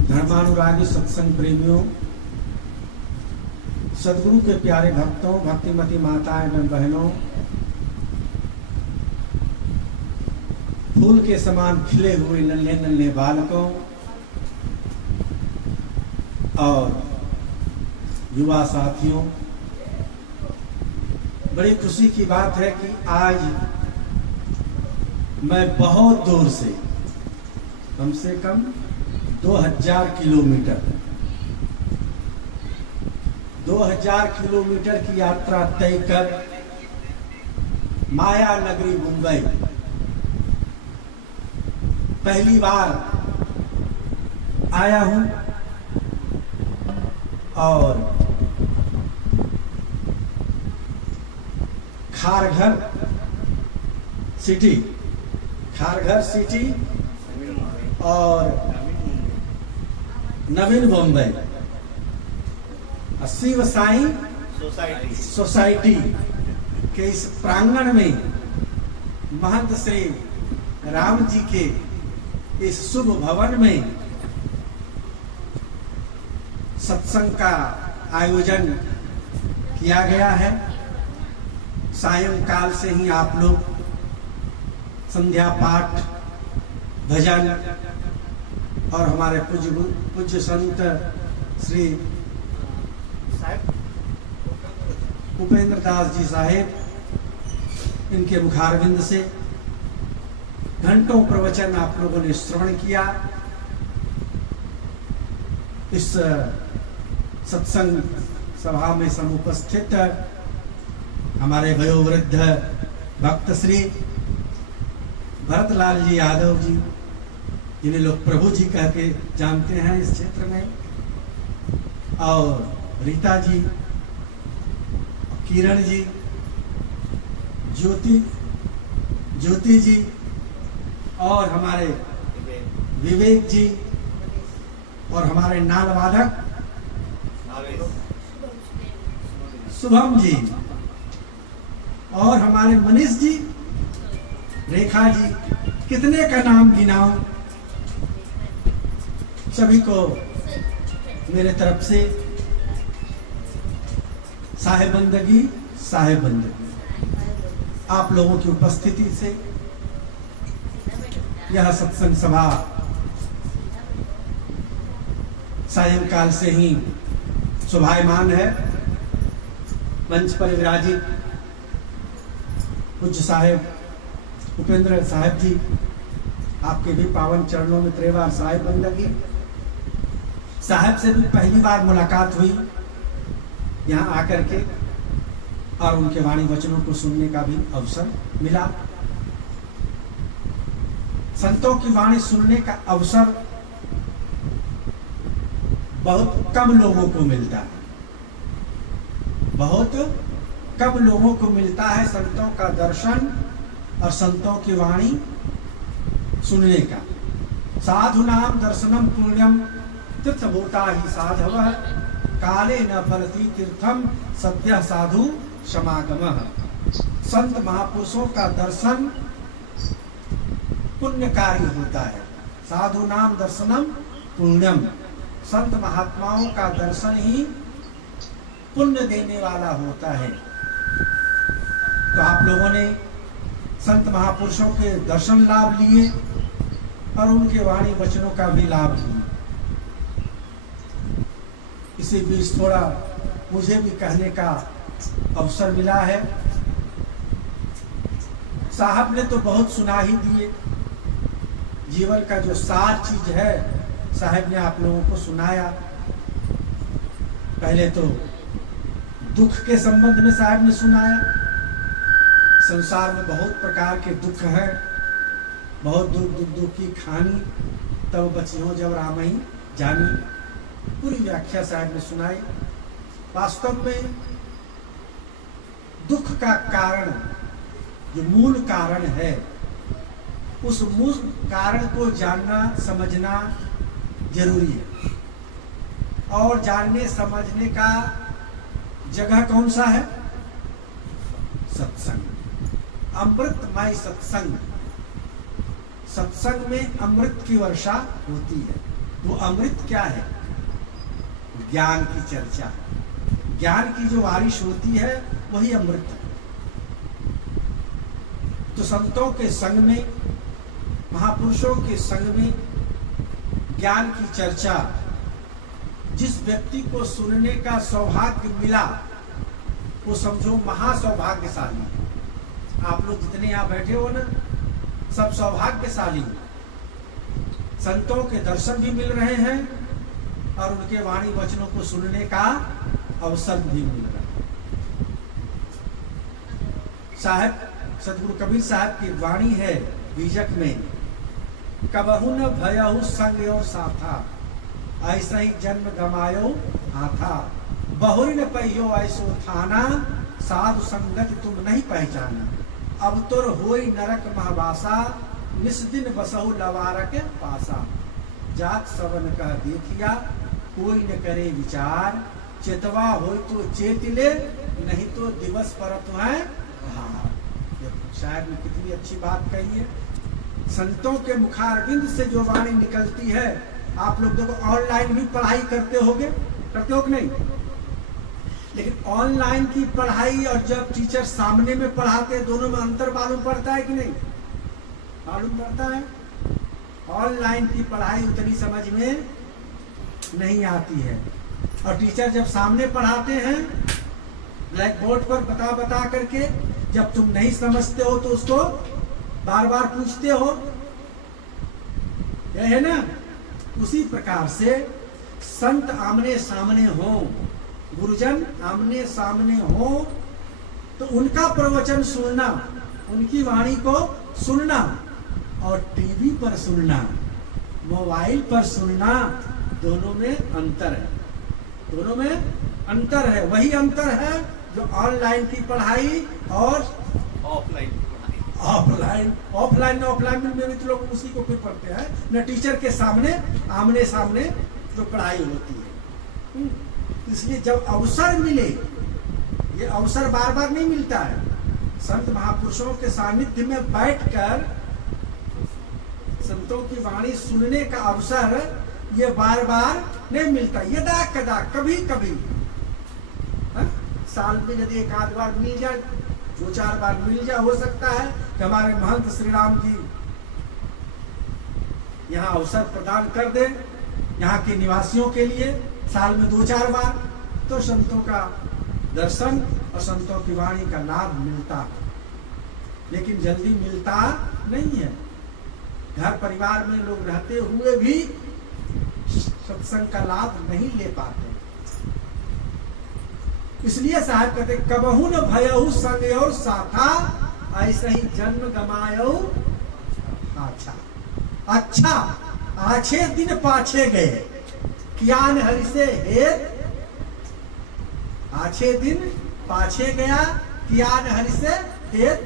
धर्मानुरागी सत्संग प्रेमियों, सदगुरु के प्यारे भक्तों, भक्तिमती माताएं एवं बहनों, फूल के समान खिले हुए नन्हे नन्हे बालकों और युवा साथियों, बड़ी खुशी की बात है कि आज मैं बहुत दूर से, कम से कम 2000 किलोमीटर की यात्रा तय कर माया नगरी मुंबई पहली बार आया हूं और खारघर सिटी और नवीन मुंबई शिव साई सोसाइटी के इस प्रांगण में महंत श्री राम जी के इस शुभ भवन में सत्संग का आयोजन किया गया है। सायंकाल से ही आप लोग संध्या पाठ, भजन और हमारे पूज्य संत श्री उपेंद्र दास जी साहेब, इनके मुखारविंद से घंटों प्रवचन आप लोगों ने श्रवण किया। इस सत्संग सभा में समुपस्थित हमारे वयोवृद्ध भक्त श्री भरतलाल जी यादव जी, जिन्हें लोग प्रभु जी कह के जानते हैं इस क्षेत्र में, और रीता जी, किरण जी, ज्योति जी और हमारे विवेक जी और हमारे नाल वादक शुभम जी और हमारे मनीष जी, रेखा जी, कितने का नाम गिनाऊं। सभी को मेरे तरफ से साहेब बंदगी आप लोगों की उपस्थिति से यह सत्संग सभा सायंकाल से ही शोभायमान है। मंच पर विराजित पूज्य साहेब उपेंद्र साहेब जी, आपके भी पावन चरणों में त्रेवार साहेब बंदगी। साहेब से भी पहली बार मुलाकात हुई यहाँ आकर के और उनके वाणी वचनों को सुनने का भी अवसर मिला। संतों की वाणी सुनने का अवसर बहुत कम लोगों को मिलता है, बहुत कम लोगों को मिलता है संतों का दर्शन और संतों की वाणी सुनने का। साधु नाम दर्शनम पुण्यम तीर्थभूता ही साधव काले न फलती तीर्थम सद्यः साधु समागमः। संत महापुरुषों का दर्शन पुण्यकारी होता है। साधु नाम दर्शनम पुण्यम, संत महात्माओं का दर्शन ही पुण्य देने वाला होता है। तो आप लोगों ने संत महापुरुषों के दर्शन लाभ लिए और उनके वाणी वचनों का भी लाभ लिया। इसी बीच थोड़ा मुझे भी कहने का अवसर मिला है। साहब ने तो बहुत सुना ही दिए, जीवन का जो सार चीज है साहब ने आप लोगों को सुनाया। पहले तो दुख के संबंध में साहब ने सुनाया। संसार में बहुत प्रकार के दुख है, बहुत दुख की खानी, तब बचियों जब रामही जानी, पूरी व्याख्या साहब ने सुनाई। वास्तव में दुख का कारण, जो मूल कारण है, उस मूल कारण को जानना समझना जरूरी है। और जानने समझने का जगह कौन सा है? सत्संग, अमृतमय सत्संग। सत्संग में अमृत की वर्षा होती है। वो अमृत क्या है? ज्ञान की चर्चा, ज्ञान की जो बारिश होती है वही अमृत है। तो संतों के संग में, महापुरुषों के संग में ज्ञान की चर्चा, जिस व्यक्ति को सुनने का सौभाग्य मिला वो समझो महासौभाग्यशाली है। आप लोग जितने यहाँ बैठे हो ना, सब सौभाग्यशाली। संतों के दर्शन भी मिल रहे हैं और उनके वाणी वचनों को सुनने का अवसर भी मिल रहा है। साहब सतगुरु कबीर साहब की वाणी है बीजक में, कबहु न भयहु संग और साथा, ऐसा ही जन्म गमायो हाथा, बहुरी न पहियो ऐसो थाना, साधु संगत तुम नहीं पहचाना, अब तुर होई नरक महवासा, निस दिन बसहु लवारक पासा, जात सवन कह देखिया कोई न करे विचार, चेतवा हो तो चेत ले नहीं तो दिवस परत है हार। शायद में कितनी अच्छी बात कही है। संतों के मुखारविंद से जो वाणी निकलती है, आप लोग देखो ऑनलाइन भी पढ़ाई करते हो कि नहीं? लेकिन ऑनलाइन की पढ़ाई और जब टीचर सामने में पढ़ाते हैं, दोनों में अंतर मालूम पड़ता है कि नहीं? मालूम पड़ता है। ऑनलाइन की पढ़ाई उतनी समझ में नहीं आती है, और टीचर जब सामने पढ़ाते हैं ब्लैक बोर्ड पर बता करके, जब तुम नहीं समझते हो तो उसको बार बार पूछते हो, यह है ना? उसी प्रकार से संत आमने सामने हो, गुरुजन आमने सामने हो, तो उनका प्रवचन सुनना, उनकी वाणी को सुनना, और टीवी पर सुनना, मोबाइल पर सुनना, दोनों में अंतर है। दोनों में अंतर है। वही अंतर है जो ऑनलाइन की पढ़ाई और ऑफलाइन में भी तो लोग उसी को फिर पढ़ते हैं न, टीचर के सामने आमने सामने जो पढ़ाई होती है। इसलिए जब अवसर मिले, ये अवसर बार बार नहीं मिलता है। संत महापुरुषों के सानिध्य में बैठकर संतों की वाणी सुनने का अवसर ये बार बार नहीं मिलता। यदा कदा कभी कभी साल में यदि एक आध बार मिल जाए, 2-4 बार मिल जाए, हो सकता है कि हमारे महंत श्री राम जी यहाँ अवसर प्रदान कर दे यहाँ के निवासियों के लिए, साल में 2-4 बार, तो संतों का दर्शन और संतों की वाणी का लाभ मिलता है। लेकिन जल्दी मिलता नहीं है। घर परिवार में लोग रहते हुए भी सत्संग का लाभ नहीं ले पाते। इसलिए साहब कहते कबहु न भयहु संग और साथा, ऐसा ही जन्म गमायो अच्छा आछे दिन पाछे गए, कियान हरि से हेत, आछे दिन पाछे गया, कियान हरि से हेत,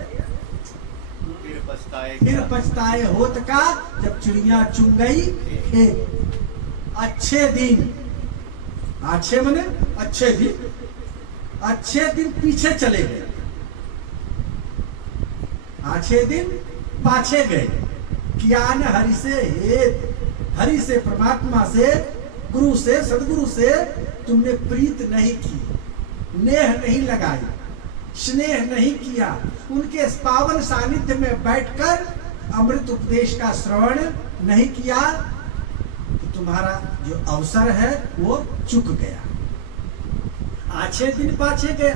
फिर पछताए होत का, जब चिड़िया चुन गई खेत। अच्छे दिन, अच्छे मने अच्छे दिन, अच्छे दिन पीछे चले गए, अच्छे दिन पाछे गए, कियान हरि से हेत, हरि से, परमात्मा से, गुरु से, सदगुरु से तुमने प्रीत नहीं की, नेह नहीं लगाई, स्नेह नहीं किया, उनके पावन सानिध्य में बैठकर अमृत उपदेश का श्रवण नहीं किया, तो तुम्हारा जो अवसर है वो चुक गया। अच्छे दिन पाछे गया।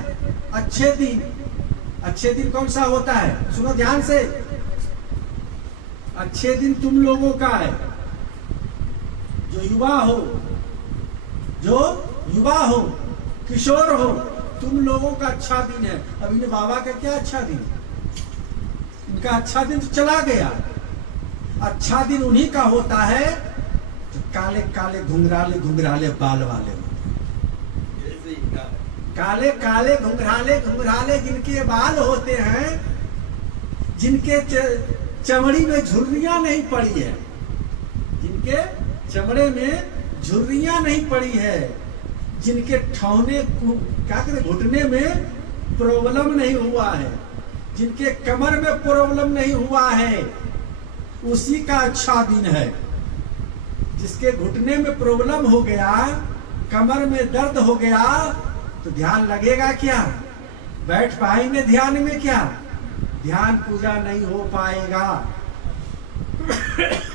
अच्छे दिन कौन सा होता है? सुनो ध्यान से। अच्छे दिन तुम लोगों का है जो युवा हो, किशोर हो, तुम लोगों का अच्छा दिन है। अब इन्हें बाबा का क्या अच्छा दिन? इनका अच्छा दिन तो चला गया। अच्छा दिन उन्हीं का होता है जो काले काले घुंघराले बाल वाले होते हैं। काले काले घुंघराले जिनके बाल होते हैं, जिनके चमड़ी में झुर्रियां नहीं पड़ी है, जिनके चमड़े में झुर्रियां नहीं पड़ी है, जिनके ठौने क्या कहते घुटने में प्रॉब्लम नहीं हुआ है, जिनके कमर में प्रॉब्लम नहीं हुआ है, उसी का अच्छा दिन है। जिसके घुटने में प्रॉब्लम हो गया, कमर में दर्द हो गया, तो ध्यान लगेगा क्या? बैठ पाएंगे ध्यान में क्या? ध्यान पूजा नहीं हो पाएगा।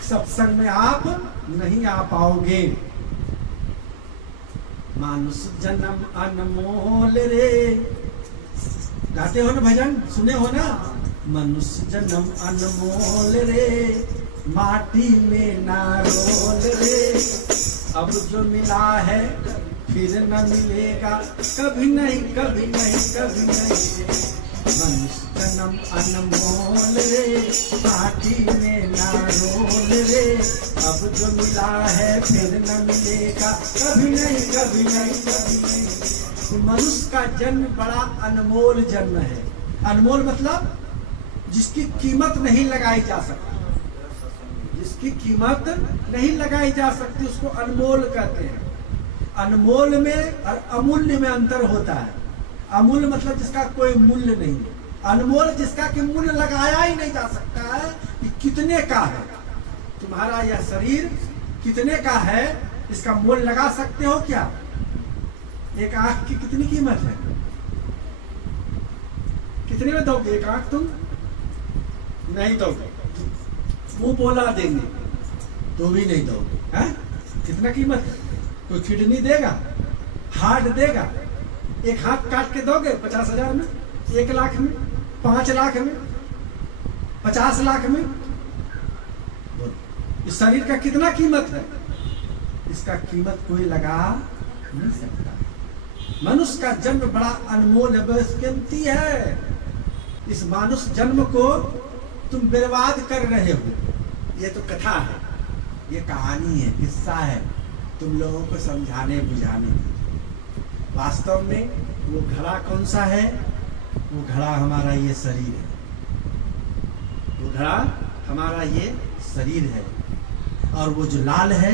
सत्संग में आप नहीं आ पाओगे। मानुष जन्म अनमोल रे, गाते हो ना भजन, सुने हो ना? मनुष्य जन्म अनमोल रे, माटी में ना रोल रे, अब जो मिला है फिर न मिलेगा, कभी नहीं कभी नहीं कभी नहीं। मनुष्य जन्म अनमोल रे, माटी में ना रोल रे, अब जो मिला है फिर न मिलेगा, कभी नहीं कभी नहीं कभी नहीं। मनुष्य का जन्म बड़ा अनमोल जन्म है। अनमोल मतलब जिसकी कीमत नहीं लगाई जा सकती, जिसकी कीमत नहीं लगाई जा सकती उसको अनमोल कहते हैं। अनमोल में और अमूल्य में अंतर होता है। अमूल्य मतलब जिसका कोई मूल्य नहीं है, अनमोल जिसका कि मूल्य लगाया ही नहीं जा सकता है कि कितने का है। तुम्हारा यह शरीर कितने का है, इसका मोल लगा सकते हो क्या? एक आंख की कितनी कीमत है? कितने में दोगे एक आंख? तुम नहीं दोगे, मुंह बोला देंगे तो भी नहीं दोगे। हैं? कितना कीमत है? कोई किडनी देगा, हार्ट देगा, एक हाथ काट के दोगे 50,000 में, 1 लाख में, 5 लाख में, 50 लाख में? इस शरीर का कितना कीमत है? इसका कीमत कोई लगा नहीं सकता। मनुष्य का जन्म बड़ा अनमोल कीमती है। इस मानुष जन्म को तुम बर्बाद कर रहे हो। ये तो कथा है, ये कहानी है, किस्सा है, तुम लोगों को समझाने बुझाने की। वास्तव में वो घड़ा कौन सा है? वो घड़ा हमारा ये शरीर है। वो घड़ा हमारा ये शरीर है। और वो जो लाल है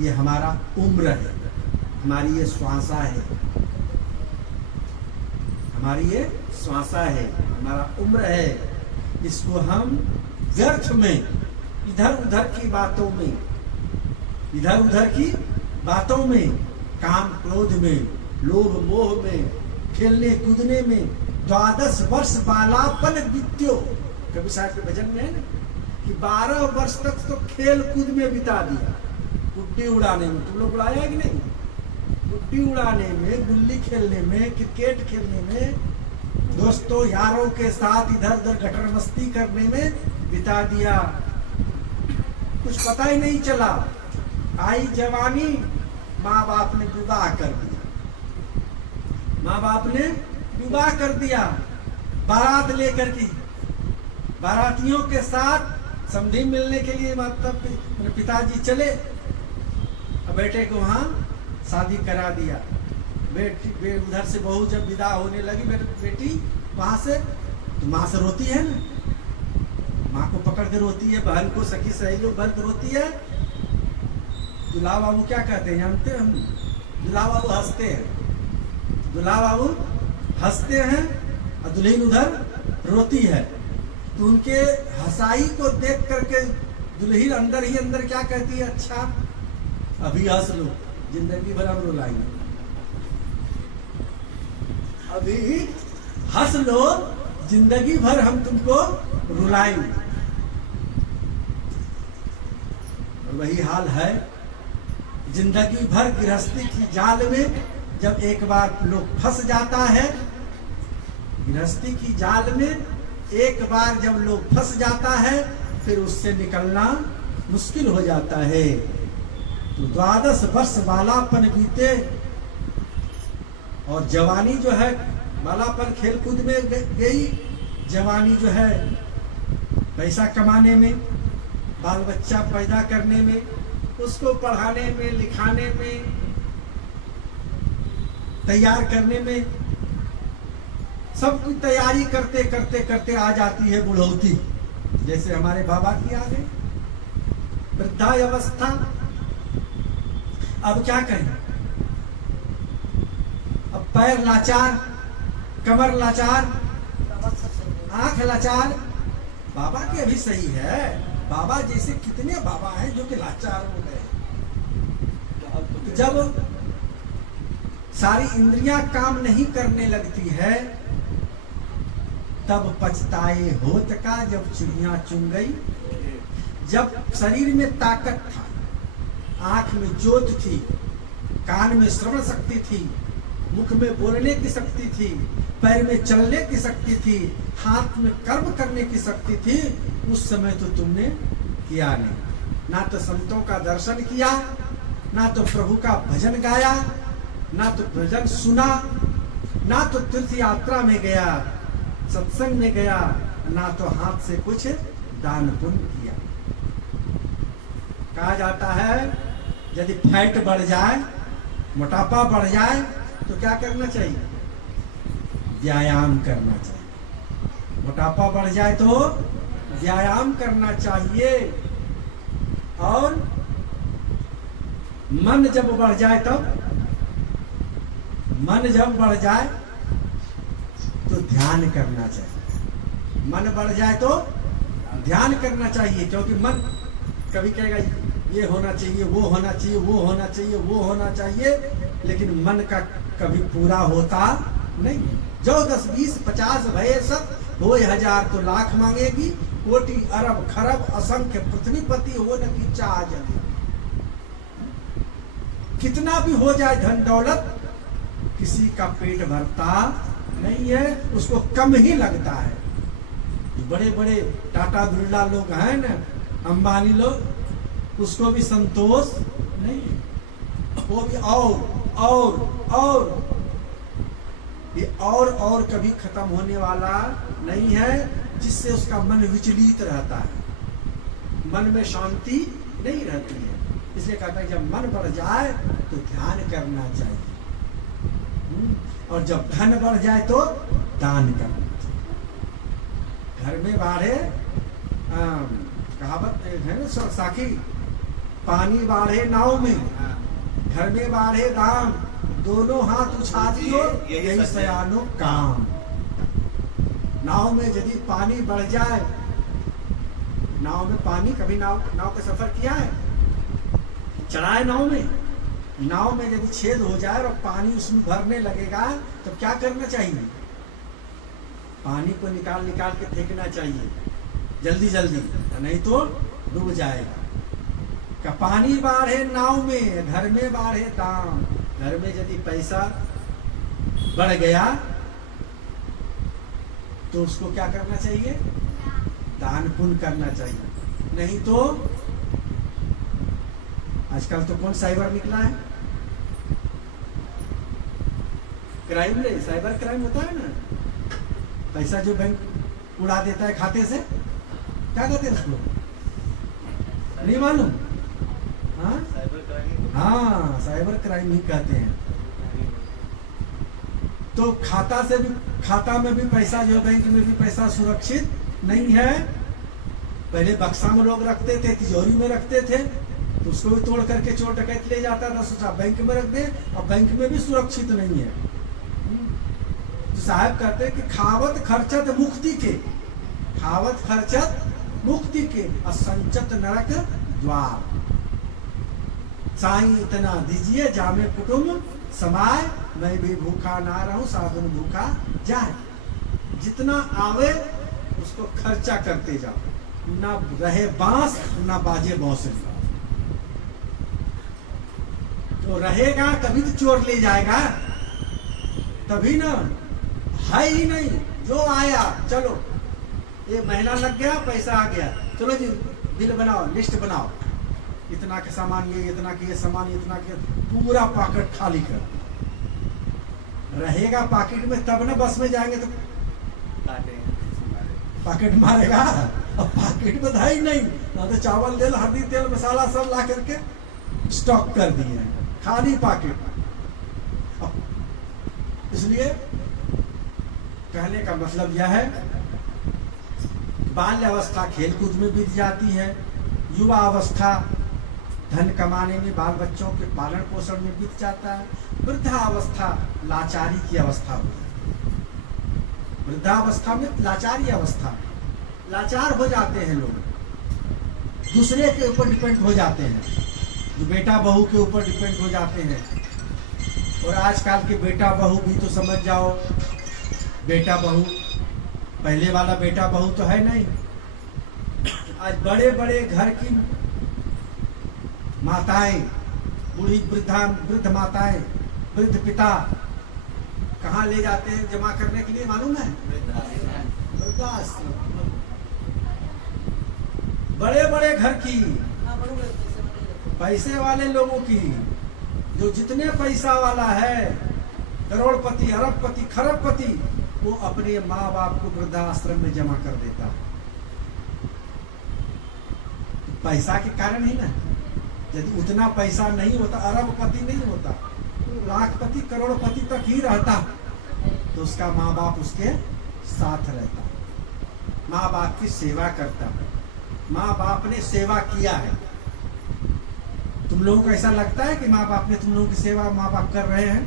ये हमारा उम्र है, हमारी ये श्वासा है, हमारी ये श्वासा है, हमारा उम्र है। इसको हम व्यर्थ में, इधर उधर की बातों में, इधर उधर की बातों में, काम क्रोध में, लोभ मोह में, खेलने कूदने में, 12 वर्ष बालापन बीत्यो। कभी साहब के भजन में है ना कि 12 वर्ष तक तो खेल कूद में बिता दिया। गुड्डी उड़ाने में, तुम लोग उड़ाया कि नहीं? गुड्डी उड़ाने में, गुल्ली खेलने में, क्रिकेट खेलने में, दोस्तों यारों के साथ इधर उधर गटर मस्ती करने में बिता दिया। कुछ पता ही नहीं चला। आई जवानी, माँ बाप ने विवाह कर दिया, माँ बाप ने विवाह कर दिया। बारात लेकर की, बारातियों के साथ समधी मिलने के लिए मतलब पिताजी चले, बेटे को वहां शादी करा दिया। बेटी उधर से बहू जब विदा होने लगी, बेटी वहां से, तो माँ से रोती है ना, माँ को पकड़ के रोती है, बहन को, सखी सहेलियों बहन को रोती है। दुल्हा बाबू क्या कहते हैं जानते हैं हम? दुल्हा बाबू हंसते हैं, दुल्हा बाबू हंसते हैं और दुल्हन उधर रोती है। तो उनके हंसाई को देख करके दुल्हन अंदर ही अंदर क्या कहती है? अच्छा अभी हंस लो, जिंदगी भर हम रुलाएंगे। अभी हंस लो, जिंदगी भर हम तुमको रुलाएंगे। और वही हाल है, जिंदगी भर गृहस्थी की जाल में जब एक बार लोग फंस जाता है, गृहस्थी की जाल में एक बार जब लोग फंस जाता है, फिर उससे निकलना मुश्किल हो जाता है। तो 12 वर्ष बालापन बीते और जवानी जो है, बालापन खेल कूद में गई, जवानी जो है पैसा कमाने में, बाल बच्चा पैदा करने में, उसको पढ़ाने में, लिखाने में, तैयार करने में, सब कुछ तैयारी करते करते करते आ जाती है बुढ़ौती। जैसे हमारे बाबा की आ गई वृद्धावस्था। अब क्या कहें? अब पैर लाचार, कमर लाचार, आंख लाचार। बाबा के अभी सही है, बाबा जैसे कितने बाबा हैं जो कि लाचार हो गए, तो जब सारी इंद्रियां काम नहीं करने लगती है तब पछताए होत का जब चिड़िया चुन गई। जब शरीर में ताकत था, आंख में ज्योत थी, कान में श्रवण शक्ति थी, मुख में बोलने की शक्ति थी, पैर में चलने की शक्ति थी, हाथ में कर्म करने की शक्ति थी, उस समय तो तुमने किया नहीं। ना तो संतों का दर्शन किया, ना तो प्रभु का भजन गाया, ना तो भजन सुना, ना तो तीर्थ यात्रा में गया, सत्संग में गया, ना तो हाथ से कुछ दान पुण्य किया। कहा जाता है यदि फैट बढ़ जाए, मोटापा बढ़ जाए तो क्या करना चाहिए? व्यायाम करना चाहिए। मोटापा बढ़ जाए तो व्यायाम करना चाहिए। और मन जब बढ़ जाए तब, मन जब बढ़ जाए तो ध्यान करना चाहिए। मन बढ़ जाए तो ध्यान करना चाहिए, क्योंकि मन कभी कहेगा ये होना चाहिए, वो होना चाहिए, वो होना चाहिए, वो होना चाहिए, लेकिन मन का कभी पूरा होता नहीं। जो 10 20 50 भये सब हो 1000 तो लाख मांगेगी, कोटि अरब खरब असंख्य पृथ्वीपति हो न की चाह जगे। कितना भी हो जाए धन दौलत, किसी का पेट भरता नहीं है, उसको कम ही लगता है। बड़े बड़े टाटा बिरला लोग हैं ना, अंबानी लोग, उसको भी संतोष नहीं है, वो भी और ये और कभी खत्म होने वाला नहीं है, जिससे उसका मन विचलित रहता है, मन में शांति नहीं रहती है। इसलिए कहता है जब मन बढ़ जाए तो ध्यान करना चाहिए, और जब धन बढ़ जाए तो दान करना चाहिए। घर में बाढ़े कहावत है ना साखी, पानी बाढ़े नाव में, घर में बाढ़े दाम, दोनों हाथ उछालियो यही सयानो काम। नाव में यदि पानी बढ़ जाए, नाव में पानी, कभी नाव का सफर किया है, चढ़ाए नाव में यदि छेद हो जाए और पानी उसमें भरने लगेगा तो क्या करना चाहिए? पानी को निकाल के फेंकना चाहिए जल्दी, नहीं तो डूब जाएगा। का पानी बाढ़े नाव में, घर में बाढ़े दाम। घर में यदि पैसा बढ़ गया तो उसको क्या करना चाहिए? दान पुण्य करना चाहिए। नहीं तो आजकल तो कौन साइबर निकला है, क्राइम में, साइबर क्राइम होता है ना, पैसा जो बैंक उड़ा देता है खाते से, क्या कहते हैं उसको? नहीं मालूम? हाँ, साइबर क्राइम ही कहते हैं। तो खाता में भी पैसा, जो बैंक में भी पैसा सुरक्षित नहीं है। पहले बक्सा में लोग रखते थे, तिजोरी में रखते थे, तो उसको भी तोड़ करके चोर डकैत ले जाता था, सोचा बैंक में रख दे, और बैंक में भी सुरक्षित नहीं है। तो साहब कहते हैं कि खावत खर्चत मुक्ति के, खावत खर्चत मुक्ति के, असंचत नरक द्वार। साईं इतना दीजिए जामे कुटुंब समाए, मैं भी भूखा ना रहूं साधन भूखा जाए। जितना आवे उसको खर्चा करते जाओ, ना रहे बांस ना बाजे बांसुरी। तो रहेगा तभी तो चोर ले जाएगा, तभी ना, है ही नहीं। जो आया चलो, ये महीना लग गया, पैसा आ गया, चलो जी बिल बनाओ, लिस्ट बनाओ, इतना के सामान ये, इतना के ये सामान, इतना के, पूरा पॉकेट खाली कर रहेगा पॉकेट में, तब ना बस में जाएंगे तो पॉकेट मारेगा, और पॉकेट में था ही नहीं, ना तो चावल तेल, हल्दी तेल, मसाला सब ला करके स्टॉक कर दिए, खाली पॉकेट। इसलिए कहने का मतलब यह है, बाल्य अवस्था खेलकूद में बीत जाती है, युवा अवस्था धन कमाने में, बाल बच्चों के पालन पोषण में बीत जाता है, वृद्धावस्था लाचारी की अवस्था होती है। वृद्धावस्था में लाचारी अवस्था, लाचार हो जाते हैं लोग, दूसरे के ऊपर डिपेंड हो जाते हैं। जो बेटा बहू के ऊपर डिपेंड हो जाते हैं। और आजकल के बेटा बहू भी तो समझ जाओ, बेटा बहू पहले वाला बेटा बहू तो है नहीं। आज बड़े बड़े घर की माताएं, बूढ़ी वृद्ध माताएं, वृद्ध पिता कहाँ ले जाते हैं जमा करने के लिए मालूम है? वृद्धाश्रम। बड़े बड़े घर की, पैसे वाले लोगों की, जो जितने पैसा वाला है, करोड़पति, अरबपति, खरबपति, वो अपने माँ बाप को वृद्धाश्रम में जमा कर देता है। पैसा के कारण ही ना। यदि उतना पैसा नहीं होता, अरबपति नहीं होता, लाखपति करोड़पति तक ही रहता, तो उसका माँ बाप उसके साथ रहता, माँ बाप की सेवा करता, माँ बाप ने सेवा किया है। तुम लोगों को ऐसा लगता है कि माँ बाप ने तुम लोगों की सेवा माँ बाप कर रहे हैं?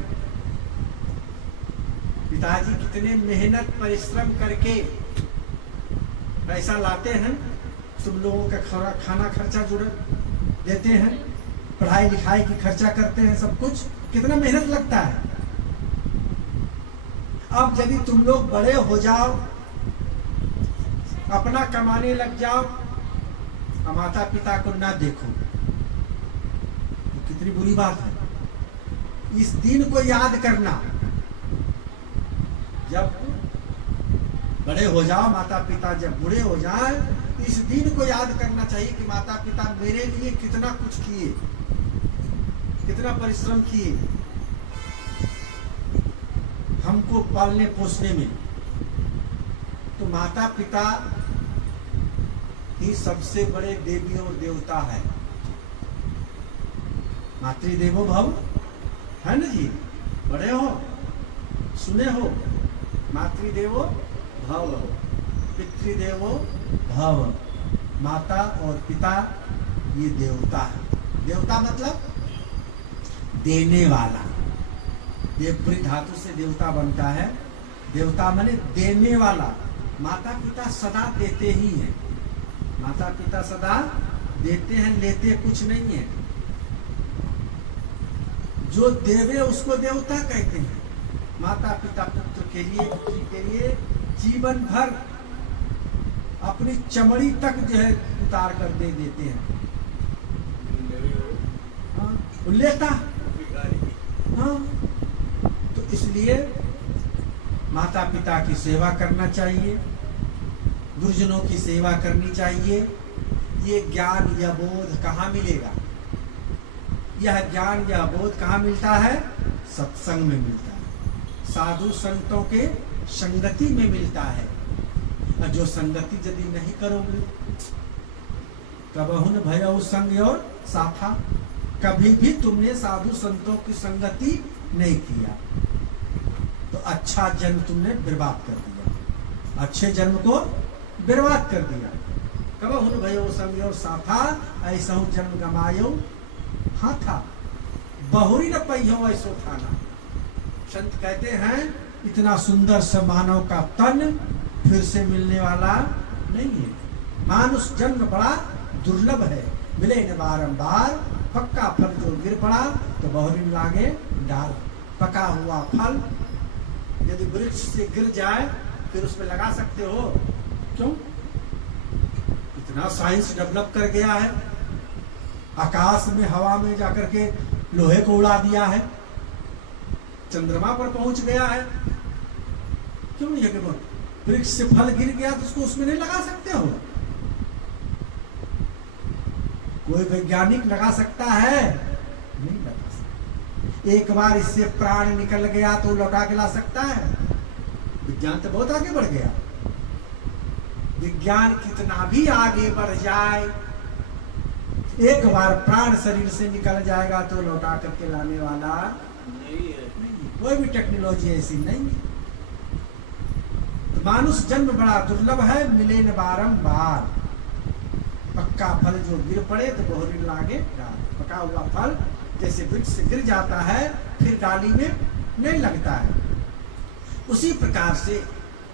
पिताजी कितने मेहनत परिश्रम करके पैसा लाते हैं, तुम लोगों का खाना खर्चा जुड़े देते हैं, पढ़ाई लिखाई की खर्चा करते हैं, सब कुछ कितना मेहनत लगता है। अब यदि तुम लोग बड़े हो जाओ, अपना कमाने लग जाओ, और माता पिता को ना देखो, तो कितनी बुरी बात है। इस दिन को याद करना, जब बड़े हो जाओ, माता पिता जब बूढ़े हो जाए, इस दिन को याद करना चाहिए कि माता पिता मेरे लिए कितना कुछ किए, कितना परिश्रम किए हमको पालने पोसने में। तो माता पिता ही सबसे बड़े देवी और देवता है। मातृदेवो भव, है ना जी? बड़े हो, सुने हो, मातृदेवो भव, पितृदेवो भव। माता और पिता ये देवता है। देवता मतलब देने वाला। देवप्री धातु से देवता बनता है। देवता माने देने वाला। माता पिता सदा देते ही हैं। माता पिता सदा देते हैं, लेते कुछ नहीं है। जो देवे उसको देवता कहते हैं। माता पिता पुत्र के लिए, पुत्री के लिए जीवन भर अपनी चमड़ी तक जो है उतार कर दे देते हैं। हाँ, लेता। हाँ, तो इसलिए माता पिता की सेवा करना चाहिए, गुरुजनों की सेवा करनी चाहिए। ये ज्ञान, यह बोध कहाँ मिलेगा? यह ज्ञान, यह बोध कहाँ मिलता है? सत्संग में मिलता है, साधु संतों के संगति में मिलता है। और जो संगति यदि नहीं करोगे, कबहुन भयउ संग और साथा, कभी भी तुमने साधु संतों की संगति नहीं किया तो अच्छा जन्म तुमने बर्बाद कर दिया, अच्छे जन्म को बर्बाद कर दिया। कबहुन भयउ संग और साथा, ऐसा जन्म गमायो हाथा, बहुरी न पहियो ऐसो थाना। संत कहते हैं इतना सुंदर सा मानव का तन फिर से मिलने वाला नहीं है। मानुष जन्म बड़ा दुर्लभ है, मिले न बारंबार, पक्का फल जो गिर पड़ा तो बहुरी लागे डाल। पका हुआ फल यदि वृक्ष से गिर जाए फिर उसमें लगा सकते हो? क्यों? इतना साइंस डेवलप कर गया है, आकाश में हवा में जाकर के लोहे को उड़ा दिया है, चंद्रमा पर पहुंच गया है। क्यों नहीं है? वृक्ष से फल गिर गया तो उसको उसमें नहीं लगा सकते हो? कोई वैज्ञानिक लगा सकता है? नहीं लगा सकता। एक बार इससे प्राण निकल गया तो लौटा के ला सकता है? विज्ञान तो बहुत आगे बढ़ गया। विज्ञान कितना भी आगे बढ़ जाए, एक बार प्राण शरीर से निकल जाएगा तो लौटा करके लाने वाला नहीं है। कोई भी टेक्नोलॉजी ऐसी नहीं है। तो मानुष जन्म बड़ा दुर्लभ है, मिले न बारंबार। पक्का फल जो गिर पड़े तो बहुरी लागे डाल। पका हुआ फल जैसे वृक्ष से गिर जाता है फिर डाली में नहीं लगता है, उसी प्रकार से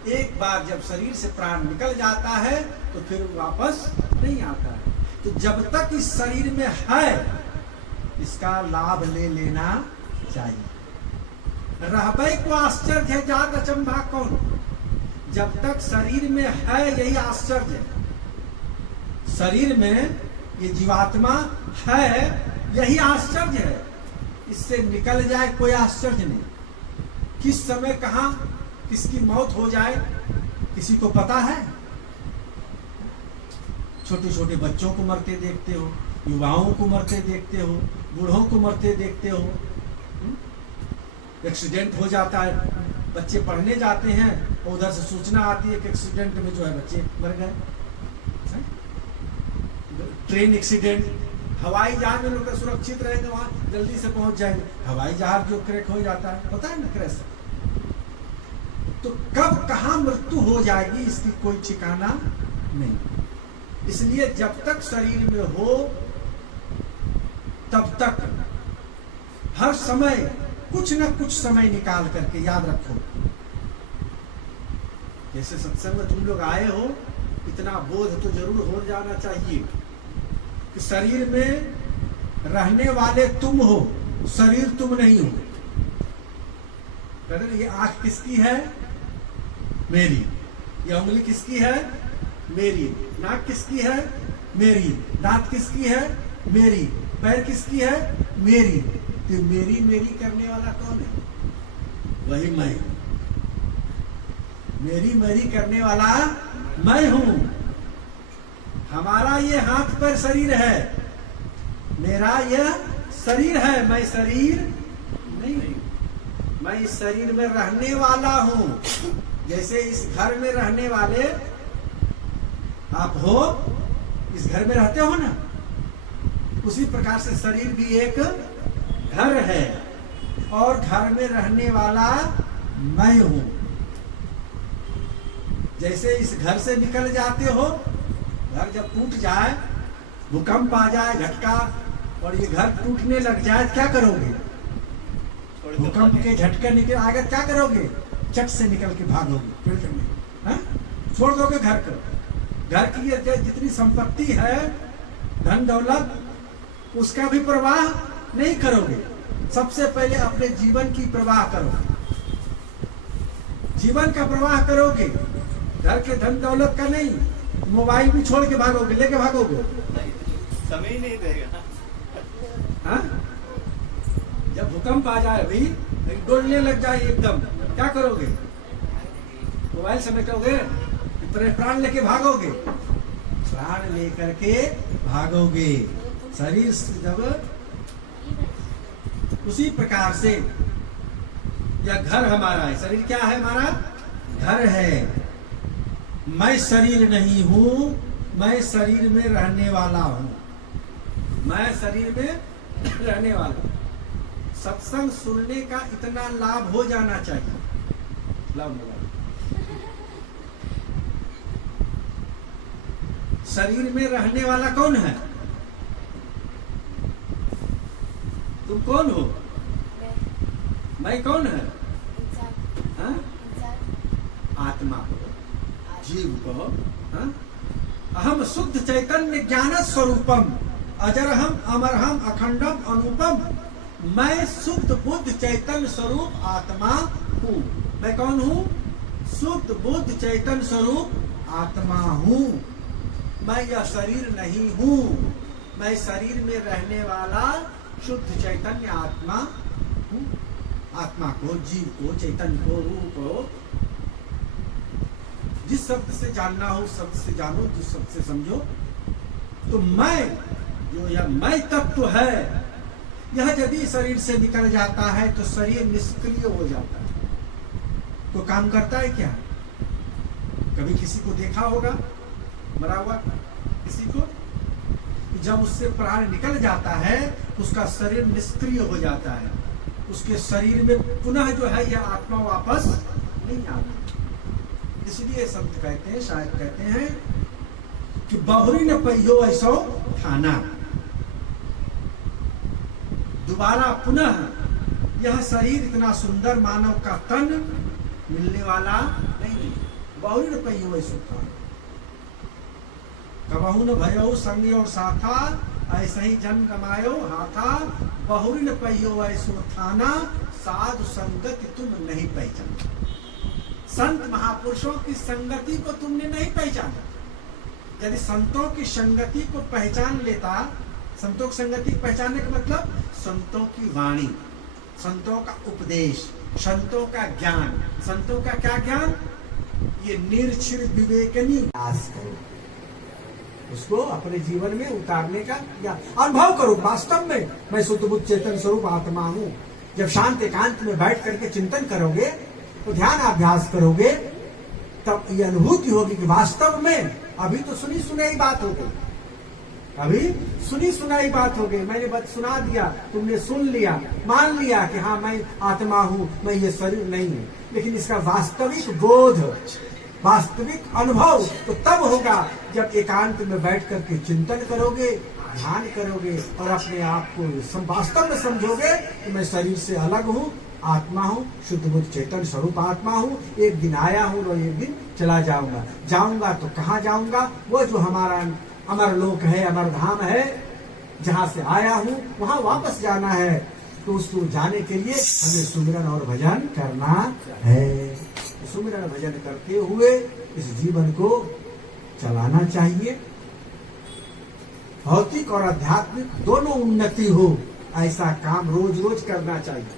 एक बार जब शरीर से प्राण निकल जाता है तो फिर वापस नहीं आता है। तो जब तक इस शरीर में है इसका लाभ ले लेना चाहिए। रहबै को आश्चर्य है जात अचंभा कौन, जब तक शरीर में है यही आश्चर्य है। शरीर में ये जीवात्मा है यही आश्चर्य है, इससे निकल जाए कोई आश्चर्य नहीं। किस समय कहां किसकी मौत हो जाए किसी को पता है? छोटे छोटे बच्चों को मरते देखते हो, युवाओं को मरते देखते हो, बूढ़ों को मरते देखते हो। एक्सीडेंट हो जाता है, बच्चे पढ़ने जाते हैं और उधर से सूचना आती है कि एक्सीडेंट में जो है बच्चे मर गए। ट्रेन एक्सीडेंट, हवाई जहाज में लोग सुरक्षित रहेंगे, वहां जल्दी से पहुंच जाएंगे, हवाई जहाज जो क्रैक हो जाता है, पता है ना क्रैश। तो कब कहां मृत्यु हो जाएगी इसकी कोई ठिकाना नहीं। इसलिए जब तक शरीर में हो तब तक हर समय कुछ न कुछ समय निकाल करके याद रखो। जैसे सत्संग में तुम लोग आए हो, इतना बोध तो जरूर हो जाना चाहिए कि शरीर में रहने वाले तुम हो, शरीर तुम नहीं हो। ये आंख किसकी है? मेरी। ये उंगली किसकी है? मेरी। नाक किसकी है? मेरी। दांत किसकी है? मेरी। पैर किसकी है? मेरी। तो मेरी मेरी करने वाला कौन है? वही मैं। मेरी मेरी करने वाला मैं हूं। हमारा ये हाथ पैर शरीर है, मेरा यह शरीर है, मैं शरीर नहीं। मैं इस शरीर में रहने वाला हूं। जैसे इस घर में रहने वाले आप हो, इस घर में रहते हो ना, उसी प्रकार से शरीर भी एक घर है और घर में रहने वाला मैं हूं। जैसे इस घर से निकल जाते हो, घर जब टूट जाए, भूकंप आ जाए, झटका, और ये घर टूटने लग जाए, क्या करोगे? भूकंप के झटके निकल आगे क्या करोगे? चट से निकल के भागोगे, छोड़ दोगे घर को। घर की जितनी संपत्ति है, धन दौलत, उसका भी प्रवाह नहीं करोगे। सबसे पहले अपने जीवन की प्रवाह करो, जीवन का प्रवाह करोगे, घर के धन दौलत का नहीं। मोबाइल भी छोड़ के भागोगे, लेके भागोगे, समय नहीं देगा। हाँ? जब भूकंप आ जाए भाई, डोलने लग जाए एकदम, क्या करोगे? मोबाइल समेटोगे, प्राण लेके भागोगे, प्राण लेकर के भागोगे। शरीर जब उसी प्रकार से यह घर हमारा है। शरीर क्या है? हमारा घर है। मैं शरीर नहीं हूं, मैं शरीर में रहने वाला हूं। मैं शरीर में रहने वाला हूं। सत्संग सुनने का इतना लाभ हो जाना चाहिए। लाभ होगा। शरीर में रहने वाला कौन है? तुम कौन हो? मैं कौन है? हाँ? आत्मा को, जीव को। हाँ? अहम शुद्ध चैतन्य ज्ञान स्वरूपम अजरहम अमरहम अखंडम अनुपम। मैं शुद्ध बुद्ध चैतन्य स्वरूप आत्मा हूँ। मैं कौन हूँ? शुद्ध बुद्ध चैतन्य स्वरूप आत्मा हूँ। मैं यह शरीर नहीं हूँ। मैं शरीर में रहने वाला शुद्ध चैतन्य आत्मा हूँ। आत्मा को, जीव को, चैतन्य को, रूप को जिस शब्द से जानना हो उस शब्द से जानो, जिस शब्द से समझो। तो मैं जो यह मैं तत्व है, यह यदि शरीर से निकल जाता है तो शरीर निष्क्रिय हो जाता है। तो काम करता है क्या? कभी किसी को देखा होगा मरा हुआ किसी को? जब उससे प्राण निकल जाता है उसका शरीर निष्क्रिय हो जाता है। उसके शरीर में पुनः जो है यह आत्मा वापस नहीं आता। इसलिए संत कहते हैं, शायद कहते हैं कि बहुरी न पहियो ऐसो थाना। दोबारा पुनः यह शरीर इतना सुंदर मानव का तन मिलने वाला नहीं। बहुरी न पहियो ऐसो थाना। कबहू न भयो संग और साथा ऐसा ही जन्म गमायो हाथा बहुरी न पहियो ऐसो थाना साधु संगति तुम नहीं पहचाना। संत महापुरुषों की संगति को तुमने नहीं पहचाना। यदि संतों की संगति को पहचान लेता, संतों की संगति पहचानने का मतलब संतों की वाणी, संतों का उपदेश, संतों का ज्ञान। संतों का क्या ज्ञान? ये निर्छिर विवेकनी प्रयास करो, उसको अपने जीवन में उतारने का या अनुभव करो। वास्तव में मैं शुद्ध बुद्ध चेतन स्वरूप आत्मा हूँ। जब शांत एकांत में बैठ करके चिंतन करोगे, तो ध्यान अभ्यास करोगे, तब ये अनुभूति होगी कि वास्तव में अभी तो सुनी सुनाई बात हो गई, अभी सुनी सुनाई बात हो गई, मैंने बात सुना दिया, तुमने सुन लिया, मान लिया कि हाँ मैं आत्मा हूँ, मैं ये शरीर नहीं हूँ। लेकिन इसका वास्तविक बोध, वास्तविक अनुभव तो तब होगा जब एकांत में बैठ करके चिंतन करोगे, ध्यान करोगे और अपने आप को वास्तव में समझोगे कि मैं शरीर से अलग हूँ, आत्मा हूँ, शुद्ध बुद्ध चेतन स्वरूप आत्मा हूँ। एक दिन आया हूँ और एक दिन चला जाऊंगा। जाऊंगा तो कहाँ जाऊंगा? वो जो हमारा अमर लोक है, अमर धाम है, जहाँ से आया हूँ वहाँ वापस जाना है। तो उसको जाने के लिए हमें सुमिरन और भजन करना है। सुमिरन भजन करते हुए इस जीवन को चलाना चाहिए। भौतिक और आध्यात्मिक दोनों उन्नति हो, ऐसा काम रोज रोज करना चाहिए।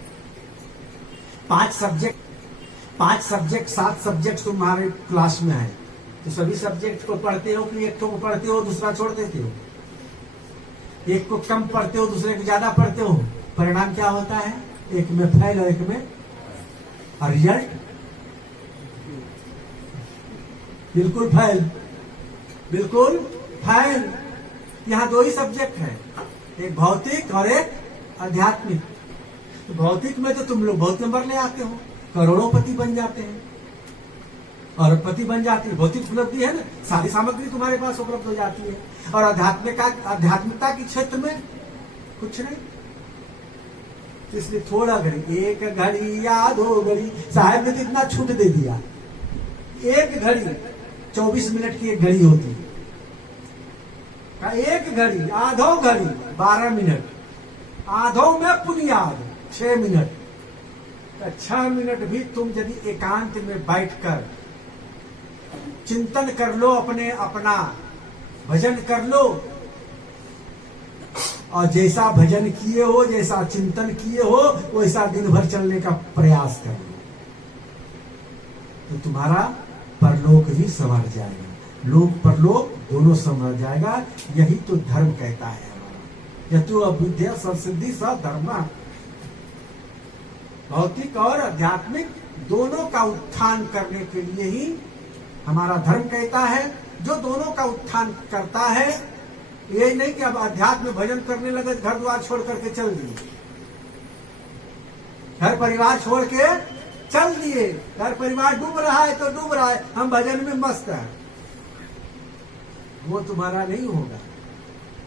5 सब्जेक्ट 7 सब्जेक्ट तुम्हारे क्लास में है, तो सभी सब्जेक्ट को पढ़ते हो कि एक को पढ़ते हो दूसरा छोड़ देते हो? एक को कम पढ़ते हो दूसरे को ज्यादा पढ़ते हो, परिणाम क्या होता है? एक में फेल और एक में रिजल्ट बिल्कुल फेल, बिल्कुल फेल। यहाँ 2 ही सब्जेक्ट है, एक भौतिक और एक आध्यात्मिक। तो भौतिक में तो तुम लोग बहुत नंबर ले आते हो, करोड़ोंपति बन जाते हैं और पति बन जाती है, भौतिक उपलब्धि है ना, सारी सामग्री तुम्हारे पास उपलब्ध हो जाती है। और आध्यात्मिकता के क्षेत्र में कुछ नहीं। इसलिए थोड़ा घड़ी, एक घड़ी या 2 घड़ी, साहब ने तो इतना छूट दे दिया। एक घड़ी 24 मिनट की एक घड़ी होती है, एक घड़ी, आधो घड़ी 12 मिनट, आधो में बुनियाद 6 मिनट। 6 मिनट भी तुम यदि एकांत में बैठकर चिंतन कर लो, अपना भजन कर लो, और जैसा भजन किए हो, जैसा चिंतन किए हो, वैसा दिन भर चलने का प्रयास कर लो, तो तुम्हारा परलोक भी संवर जाएगा, लोक परलोक दोनों संवर जाएगा। यही तो धर्म कहता है हमारा, यतु अविद्या संसिद्धि स धर्म। भौतिक और आध्यात्मिक दोनों का उत्थान करने के लिए ही हमारा धर्म कहता है। जो दोनों का उत्थान करता है, ये नहीं कि अब अध्यात्म भजन करने लगे घर द्वार छोड़ करके चल दिए, घर परिवार छोड़ के चल दिए, घर परिवार डूब रहा है तो डूब रहा है, हम भजन में मस्त हैं, वो तुम्हारा नहीं होगा।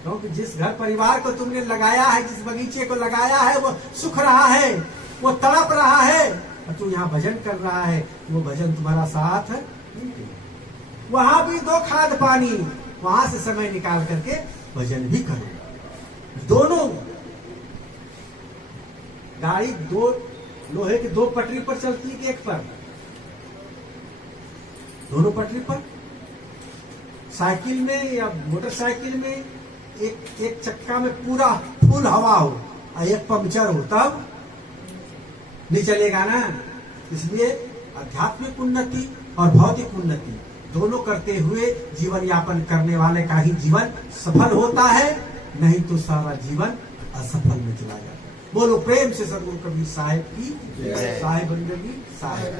क्योंकि जिस घर परिवार को तुमने लगाया है, जिस बगीचे को लगाया है, वो सुख रहा है, वो तड़प रहा है, और तू यहाँ भजन कर रहा है, वो भजन तुम्हारा साथ है। वहां भी 2 खाद पानी, वहां से समय निकाल करके भजन भी करो। दोनों गाड़ी 2 लोहे की 2 पटरी पर चलती है कि एक पर? दोनों पटरी पर। साइकिल में या मोटरसाइकिल में एक चक्का में पूरा फुल हवा हो और एक पंक्चर हो, तब नहीं चलेगा ना। इसलिए आध्यात्मिक उन्नति और भौतिक उन्नति दोनों करते हुए जीवन यापन करने वाले का ही जीवन सफल होता है, नहीं तो सारा जीवन असफल में चला जाता है। बोलो प्रेम से सदगुरु कबीर साहिब की, साहिब बंदगी साहिब।